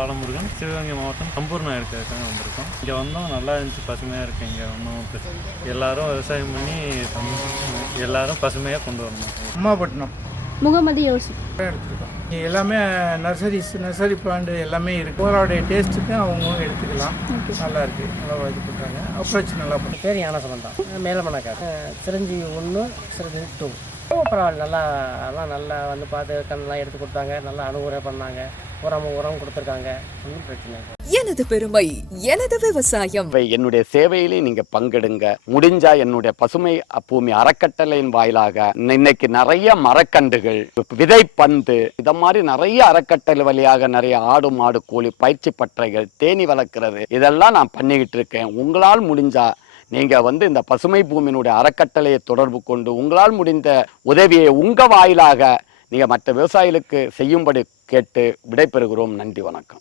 பாலமுருகன் சிவகங்கை மாவட்டம் சம்பூர் நாயக்கருக்காக வந்திருக்கோம். இங்கே வந்தோம் நல்லா இருந்துச்சு பசுமையாக இருக்குது இங்கே. ஒன்றும் எல்லாரும் விவசாயம் பண்ணி எல்லாரும் பசுமையாக கொண்டு வரணும். அம்மாபட்டினம். முகமது யோசிப் எடுத்துருக்கோம். இங்கே எல்லாமே நர்சரிஸ் நர்சரி பிளான்ட் எல்லாமே இருக்குது ஓவரோடைய டேஸ்ட்டுக்கு அவங்க எடுத்துக்கலாம். நல்லா இருக்குது நல்லா இது பண்ணுறாங்க அப்ரோச் நல்லா பண்ணுறாங்க பேர் ஞானசம்பந்தம். மேலமணக்கார். சிரஞ்சீவி ஒன்று சிரஞ்சீவி டூ பரவாயில்ல நல்லா எல்லாம் நல்லா வந்து பார்த்து கண்ணெல்லாம் எடுத்து கொடுத்தாங்க. நல்லா அனுகுறை பண்ணாங்க. உரம் உரம் கொடுத்துருக்காங்க. ஒன்றும் பிரச்சனை இல்லை. எனது பெருமை எனது விவசாயம். என்னுடைய சேவையிலே நீங்க பங்கெடுங்க. முடிஞ்சா என்னுடைய பசுமை பூமி அறக்கட்டளையின் வாயிலாக இன்னைக்கு நிறைய மரக்கன்றுகள் விதைப்பந்து இத மாதிரி நிறைய அறக்கட்டளை வழியாக நிறைய ஆடு மாடு கோழி பயிற்சி பற்றைகள் தேனி வளர்க்கிறது. இதெல்லாம் நான் பண்ணிக்கிட்டு இருக்கேன். உங்களால் முடிஞ்சா நீங்க வந்து இந்த பசுமை பூமியினுடைய அறக்கட்டளையை தொடர்பு கொண்டு உங்களால் முடிந்த உதவியை உங்க வாயிலாக நீங்க மற்ற விவசாயிகளுக்கு செய்யும்படி கேட்டு விடைபெறுகிறோம். நன்றி வணக்கம்.